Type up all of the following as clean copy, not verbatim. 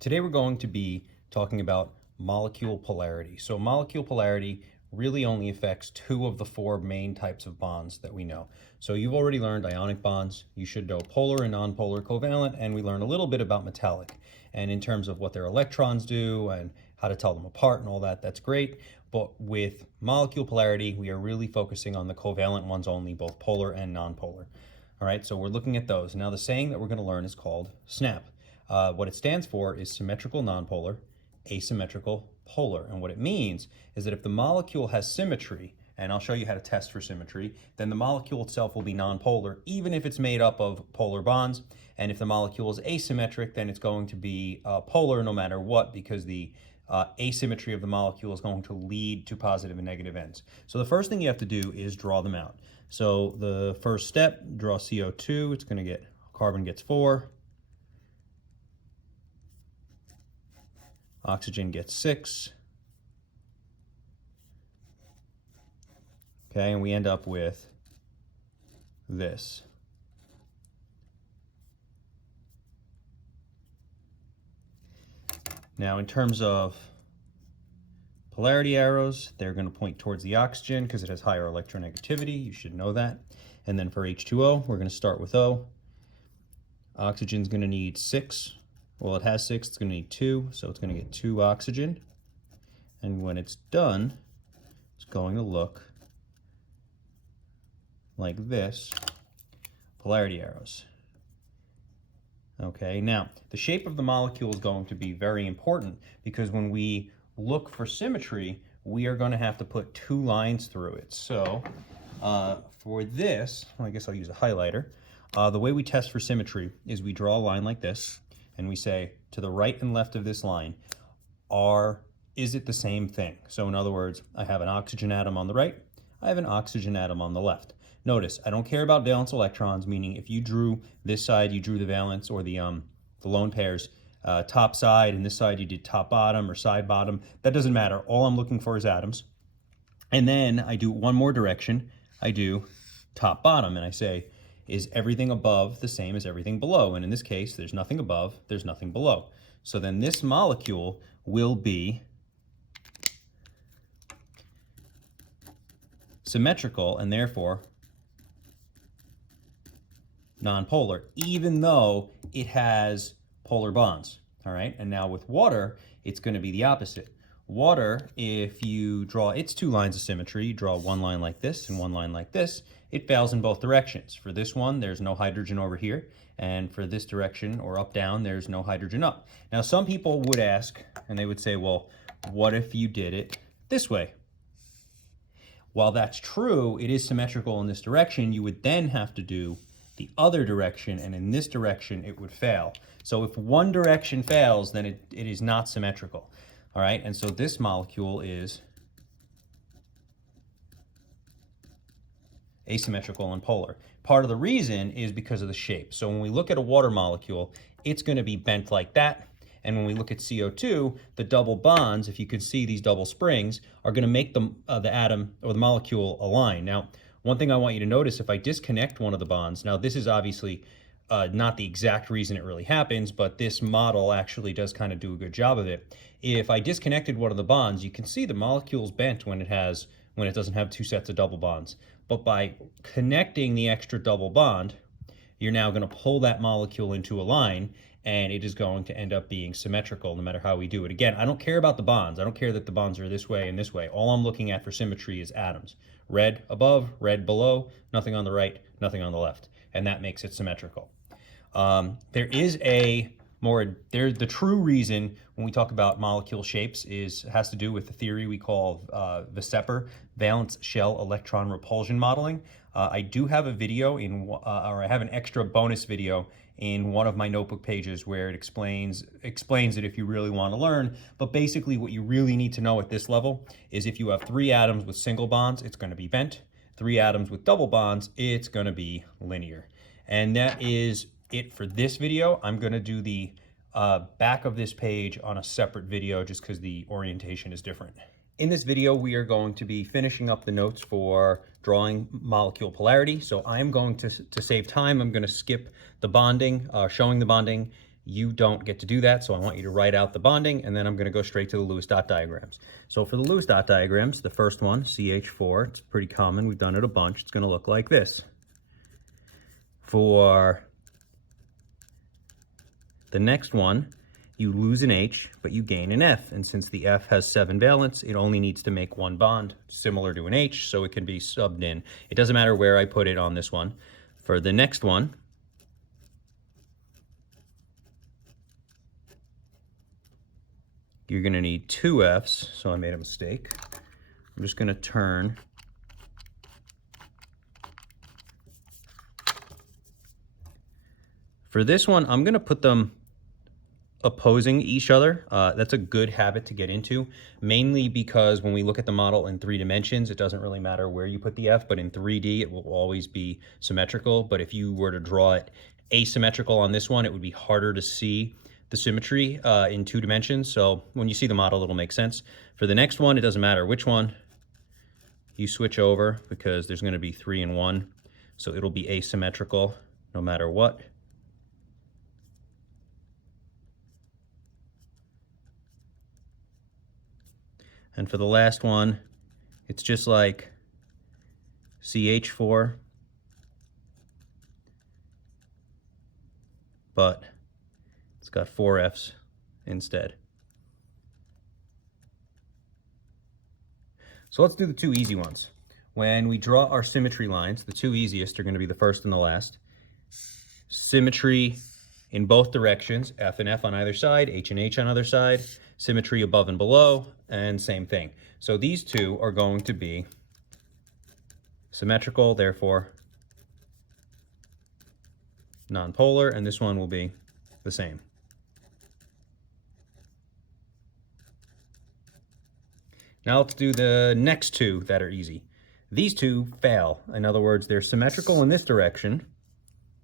Today we're going to be talking about molecule polarity. So molecule polarity really only affects two of the four main types of bonds that we know. So you've already learned ionic bonds. You should know polar and nonpolar covalent, and we learn a little bit about metallic. And in terms of what their electrons do and how to tell them apart and all that, that's great. But with molecule polarity, we are really focusing on the covalent ones only, both polar and nonpolar. All right, so we're looking at those. Now the saying that we're going to learn is called SNAP. What it stands for is symmetrical nonpolar, asymmetrical polar. And what it means is that if the molecule has symmetry, and I'll show you how to test for symmetry, then the molecule itself will be nonpolar, even if it's made up of polar bonds. And if the molecule is asymmetric, then it's going to be polar no matter what, because the asymmetry of the molecule is going to lead to positive and negative ends. So the first thing you have to do is draw them out. So the first step, draw CO2. It's going to get, carbon gets 4. Oxygen gets 6. Okay, and we end up with this. Now, in terms of polarity arrows, they're going to point towards the oxygen because it has higher electronegativity. You should know that. And then for H2O, we're going to start with O. Oxygen's going to need 6. Well, it has 6, it's going to need 2, so it's going to get 2 oxygen. And when it's done, it's going to look like this, polarity arrows. Okay, now the shape of the molecule is going to be very important because when we look for symmetry, we are going to have to put 2 lines through it. So for this, well, I guess I'll use a highlighter. The way we test for symmetry is we draw a line like this, and we say to the right and left of this line, is it the same thing? So in other words, I have an oxygen atom on the right, I have an oxygen atom on the left. Notice, I don't care about valence electrons, meaning if you drew this side, you drew the valence or the lone pairs top side, and this side you did top bottom or side bottom. That doesn't matter. All I'm looking for is atoms. And then I do one more direction. I do top bottom, and I say, is everything above the same as everything below? And in this case, there's nothing above, there's nothing below. So then this molecule will be symmetrical and therefore nonpolar, even though it has polar bonds. All right, and now with water, it's going to be the opposite. Water, if you draw its 2 lines of symmetry, you draw one line like this and one line like this, it fails in both directions. For this one, there's no hydrogen over here, and for this direction, or up, down, there's no hydrogen up. Now, some people would ask, and they would say, well, what if you did it this way? While that's true, it is symmetrical in this direction, you would then have to do the other direction, and in this direction, it would fail. So if one direction fails, then it is not symmetrical. All right, and so this molecule is asymmetrical and polar. Part of the reason is because of the shape. So when we look at a water molecule, it's going to be bent like that. And when we look at CO2, the double bonds, if you could see these double springs, are going to make the atom or the molecule align. Now, one thing I want you to notice, if I disconnect one of the bonds, now this is obviously not the exact reason it really happens, but this model actually does kind of do a good job of it. If I disconnected one of the bonds, you can see the molecule's bent when it doesn't have 2 sets of double bonds. But by connecting the extra double bond, you're now going to pull that molecule into a line, and it is going to end up being symmetrical no matter how we do it. Again, I don't care about the bonds. I don't care that the bonds are this way and this way. All I'm looking at for symmetry is atoms. Red above, red below, nothing on the right, nothing on the left. And that makes it symmetrical. The true reason when we talk about molecule shapes has to do with the theory we call VSEPR, valence shell electron repulsion modeling. I do have a video or I have an extra bonus video in one of my notebook pages where it explains it if you really want to learn. But basically what you really need to know at this level is if you have 3 atoms with single bonds, it's going to be bent. 3 atoms with double bonds, it's going to be linear. And that is it for this video. I'm going to do the back of this page on a separate video just because the orientation is different. In this video, we are going to be finishing up the notes for drawing molecule polarity. So I'm going to save time, I'm going to skip the bonding, showing the bonding, You don't get to do that, so I want you to write out the bonding, and then I'm going to go straight to the Lewis dot diagrams. So for the Lewis dot diagrams, the first one, CH4, it's pretty common. We've done it a bunch. It's going to look like this. For the next one, you lose an H, but you gain an F. And since the F has 7 valence, it only needs to make one bond, similar to an H, so it can be subbed in. It doesn't matter where I put it on this one. For the next one, you're going to need 2 Fs, so I made a mistake. I'm just going to turn for this one, I'm going to put them opposing each other. That's a good habit to get into, mainly because when we look at the model in 3 dimensions, it doesn't really matter where you put the F, but in 3D, it will always be symmetrical. But if you were to draw it asymmetrical on this one, it would be harder to see the symmetry in 2 dimensions. So when you see the model, it'll make sense. For the next one, it doesn't matter which one you switch over, because there's going to be 3 and 1. So it'll be asymmetrical no matter what. And for the last one, it's just like CH4, but it's got 4 Fs instead. So let's do the 2 easy ones. When we draw our symmetry lines, the 2 easiest are going to be the first and the last. Symmetry in both directions, F and F on either side, H and H on either side, symmetry above and below, and same thing. So these 2 are going to be symmetrical, therefore nonpolar, and this one will be the same. Now let's do the next 2 that are easy. These 2 fail. In other words, they're symmetrical in this direction,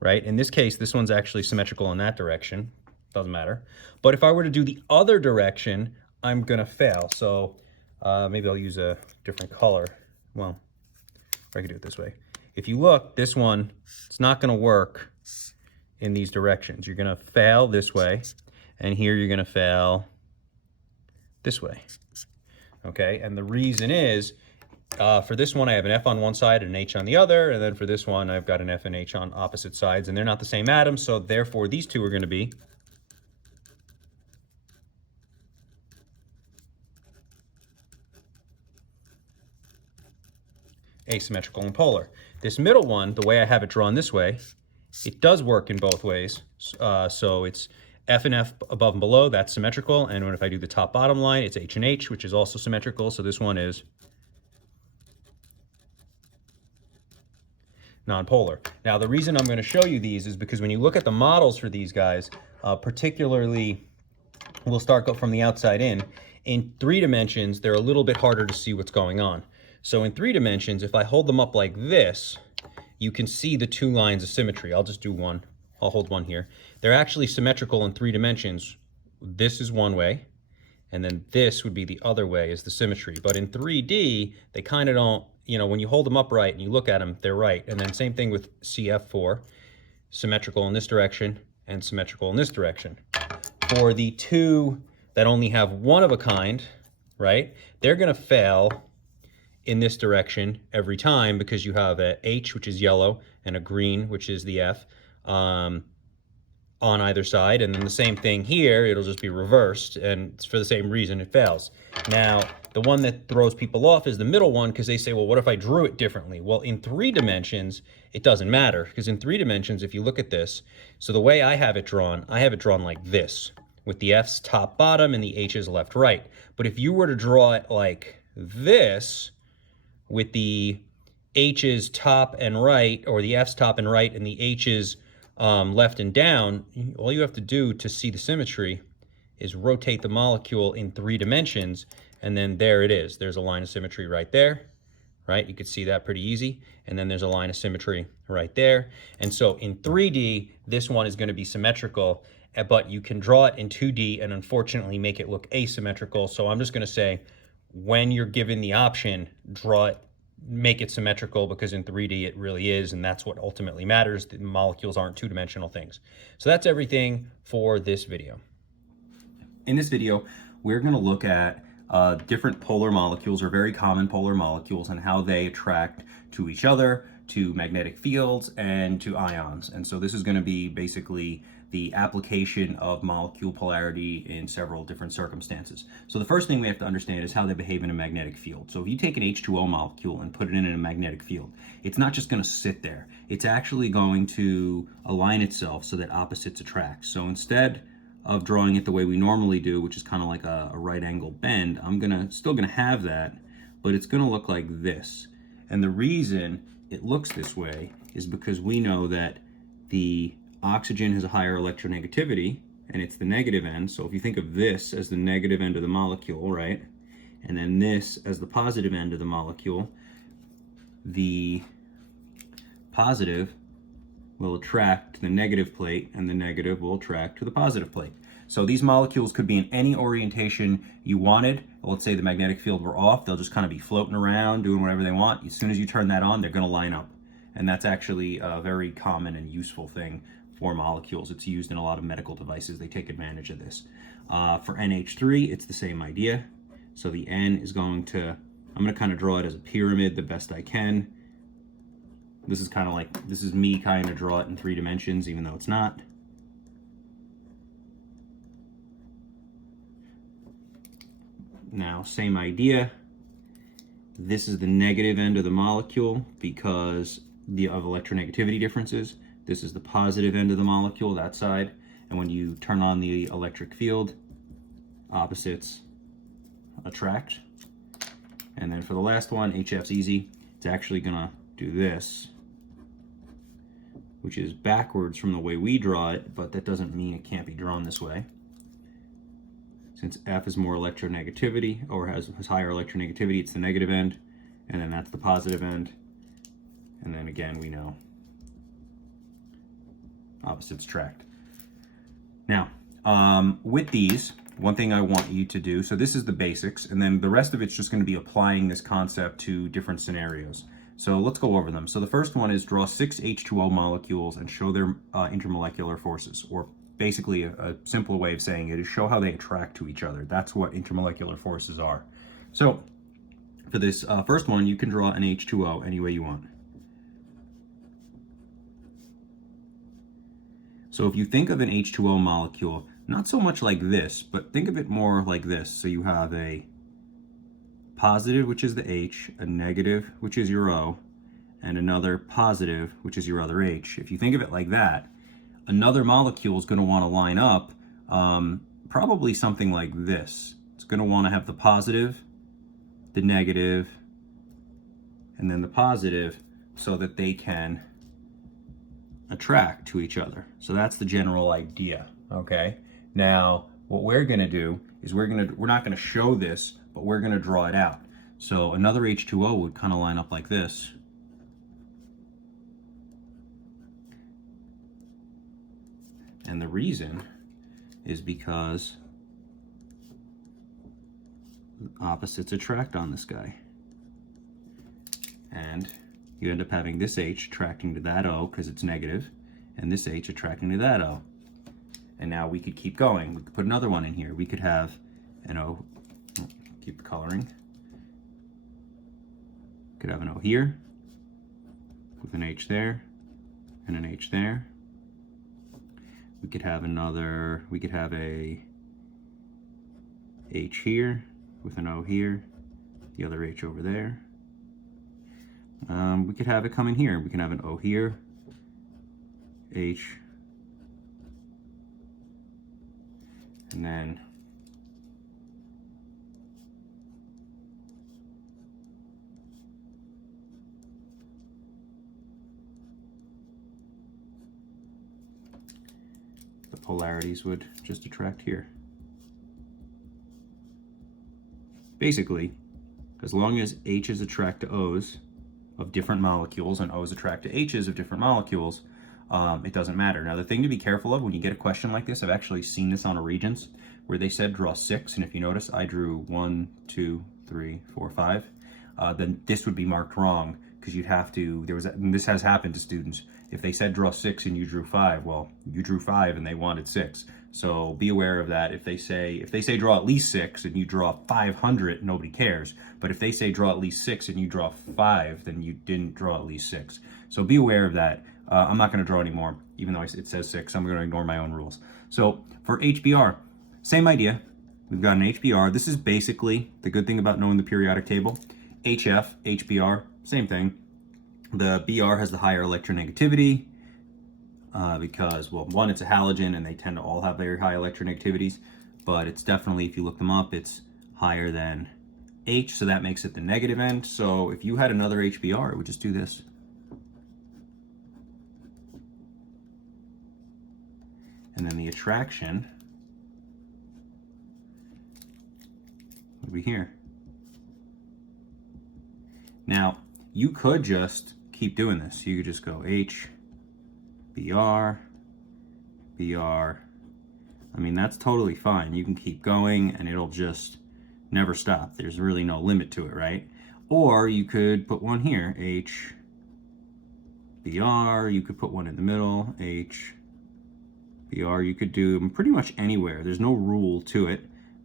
right? In this case, this one's actually symmetrical in that direction. Doesn't matter. But if I were to do the other direction, I'm going to fail. So maybe I'll use a different color. Well, I can do it this way. If you look, this one, it's not going to work in these directions. You're going to fail this way, and here you're going to fail this way. Okay, and the reason is, for this one, I have an F on one side and an H on the other, and then for this one, I've got an F and H on opposite sides, and they're not the same atom, so therefore these 2 are going to be asymmetrical and polar. This middle one, the way I have it drawn this way, it does work in both ways. So it's F and F above and below, that's symmetrical. And if I do the top bottom line, it's H and H, which is also symmetrical. So this one is nonpolar. Now, the reason I'm going to show you these is because when you look at the models for these guys, particularly, we'll start from the outside in 3 dimensions, they're a little bit harder to see what's going on. So in 3 dimensions, if I hold them up like this, you can see the 2 lines of symmetry. I'll just do one. I'll hold one here. They're actually symmetrical in 3 dimensions. This is one way, and then this would be the other way is the symmetry. But in 3D, they kind of don't, you know, when you hold them upright and you look at them, they're right. And then same thing with CF4, symmetrical in this direction and symmetrical in this direction. For the 2 that only have one of a kind, right, they're going to fail in this direction every time because you have a H, which is yellow, and a green, which is the F, on either side. And then the same thing here, it'll just be reversed, and for the same reason it fails. Now, the one that throws people off is the middle one, because they say, well, what if I drew it differently? Well, in 3 dimensions, it doesn't matter, because in 3 dimensions, if you look at this, so the way I have it drawn like this, with the F's top bottom and the H's left right. But if you were to draw it like this, with the H's top and right, or the F's top and right, and the H's left and down, all you have to do to see the symmetry is rotate the molecule in 3 dimensions, and then there it is. There's a line of symmetry right there, right? You could see that pretty easy. And then there's a line of symmetry right there. And so in 3D, this one is going to be symmetrical, but you can draw it in 2D and unfortunately make it look asymmetrical. So I'm just going to say, when you're given the option, draw it make it symmetrical, because in 3D it really is, and that's what ultimately matters. The molecules aren't two-dimensional things. So that's everything for this video. In this video, we're going to look at different polar molecules, or very common polar molecules, and how they attract to each other, to magnetic fields, and to ions. And so this is going to be basically the application of molecule polarity in several different circumstances. So the first thing we have to understand is how they behave in a magnetic field. So if you take an H2O molecule and put it in a magnetic field, it's not just going to sit there. It's actually going to align itself so that opposites attract. So instead of drawing it the way we normally do, which is kind of like a right angle bend, I'm still gonna have that, but it's gonna look like this. And the reason it looks this way is because we know that the oxygen has a higher electronegativity, and it's the negative end. So if you think of this as the negative end of the molecule, right, and then this as the positive end of the molecule, the positive will attract to the negative plate, and the negative will attract to the positive plate. So these molecules could be in any orientation you wanted. Let's say the magnetic field were off, they'll just kind of be floating around doing whatever they want. As soon as you turn that on, they're going to line up. And that's actually a very common and useful thing for molecules. It's used in a lot of medical devices. They take advantage of this. For NH3, it's the same idea. So the N is going to, I'm going to kind of draw it as a pyramid the best I can. This is kind of like, this is me kind of draw it in 3 dimensions, even though it's not. Now, same idea. This is the negative end of the molecule because of electronegativity differences. This is the positive end of the molecule, that side. And when you turn on the electric field, opposites attract. And then for the last one, HF's easy. It's actually gonna do this, which is backwards from the way we draw it, but that doesn't mean it can't be drawn this way. Since F is more electronegativity, or has higher electronegativity, it's the negative end, and then that's the positive end. And then again, we know opposites attract. Now, with these, one thing I want you to do, so this is the basics, and then the rest of it's just going to be applying this concept to different scenarios. So let's go over them. So the first one is draw 6 H2O molecules and show their intermolecular forces, or basically a simple way of saying it is show how they attract to each other. That's what intermolecular forces are. So for this first one, you can draw an H2O any way you want. So if you think of an H2O molecule, not so much like this, but think of it more like this. So you have a positive, which is the H, a negative, which is your O, and another positive, which is your other H. If you think of it like that, another molecule is going to want to line up probably something like this. It's going to want to have the positive, the negative, and then the positive, so that they can attract to each other. So that's the general idea, okay? Now, what we're going to do is we're not going to show this, but we're going to draw it out. So another H2O would kind of line up like this. And the reason is because opposites attract on this guy. And you end up having this H attracting to that O because it's negative, and this H attracting to that O. And now we could keep going. We could put another one in here. We could have an O, keep the coloring. Could have an O here with an H there and an H there. We could have another, we could have a H here with an O here, the other H over there. We could have it come in here. We can have an O here, H, and then the polarities would just attract here. Basically, as long as H's attract to O's of different molecules and O's attract to H's of different molecules, it doesn't matter. Now, the thing to be careful of when you get a question like this, I've actually seen this on a Regents where they said draw 6, and if you notice, I drew 1, 2, 3, 4, 5. then this would be marked wrong, because you'd have to, and this has happened to students. If they said draw 6 and you drew 5, well, you drew 5 and they wanted 6. So be aware of that. If they say draw at least 6 and you draw 500, nobody cares. But if they say draw at least 6 and you draw 5, then you didn't draw at least 6. So be aware of that. I'm not going to draw anymore, even though it says 6. I'm going to ignore my own rules. So for HBr, same idea. We've got an HBr. This is basically the good thing about knowing the periodic table. HF, HBr, same thing. The Br has the higher electronegativity because, well, one, it's a halogen and they tend to all have very high electronegativities, but it's definitely, if you look them up, it's higher than H, so that makes it the negative end. So if you had another HBr, it would just do this. And then the attraction would be here. Now, you could just keep doing this. You could just go H, Br, Br. I mean, that's totally fine. You can keep going and it'll just never stop. There's really no limit to it, right? Or you could put one here, H, Br. You could put one in the middle, H, Br. You could do them pretty much anywhere. There's no rule to it.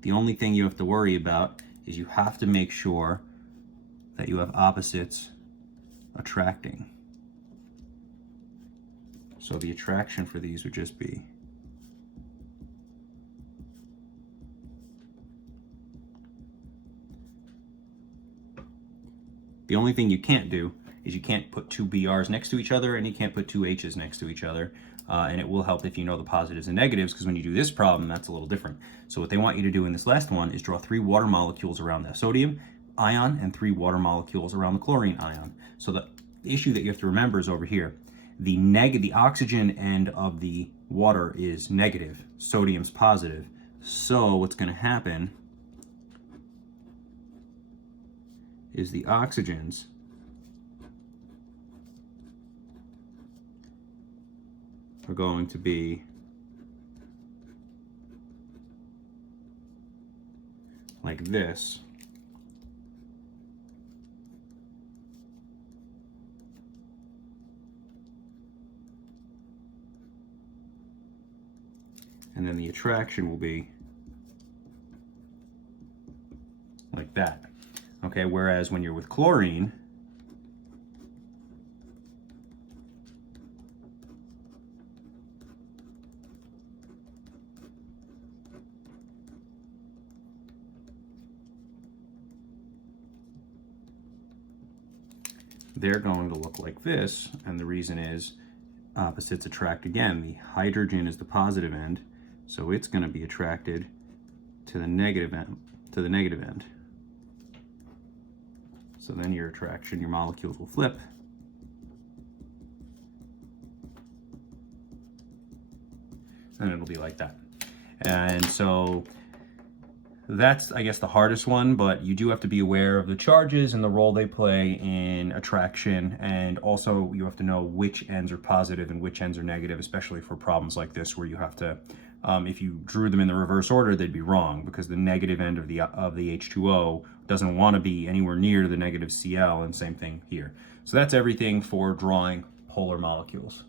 The only thing you have to worry about is you have to make sure that you have opposites attracting. So the attraction for these would just be the only thing you can't do is you can't put two BRs next to each other and you can't put two H's next to each other. And it will help if you know the positives and negatives, because when you do this problem, that's a little different. So what they want you to do in this last one is draw 3 water molecules around the sodium ion and 3 water molecules around the chlorine ion. So the issue that you have to remember is over here. The oxygen end of the water is negative, sodium's positive. So what's going to happen is the oxygens are going to be like this. And then the attraction will be like that. Okay, whereas when you're with chlorine, they're going to look like this, and the reason is opposites attract again. The hydrogen is the positive end, so it's going to be attracted to the negative end. So then your attraction, your molecules will flip. And it'll be like that. And so that's, I guess, the hardest one, but you do have to be aware of the charges and the role they play in attraction. And also you have to know which ends are positive and which ends are negative, especially for problems like this where you have to, if you drew them in the reverse order, they'd be wrong, because the negative end of the H2O doesn't want to be anywhere near the negative Cl, and same thing here. So that's everything for drawing polar molecules.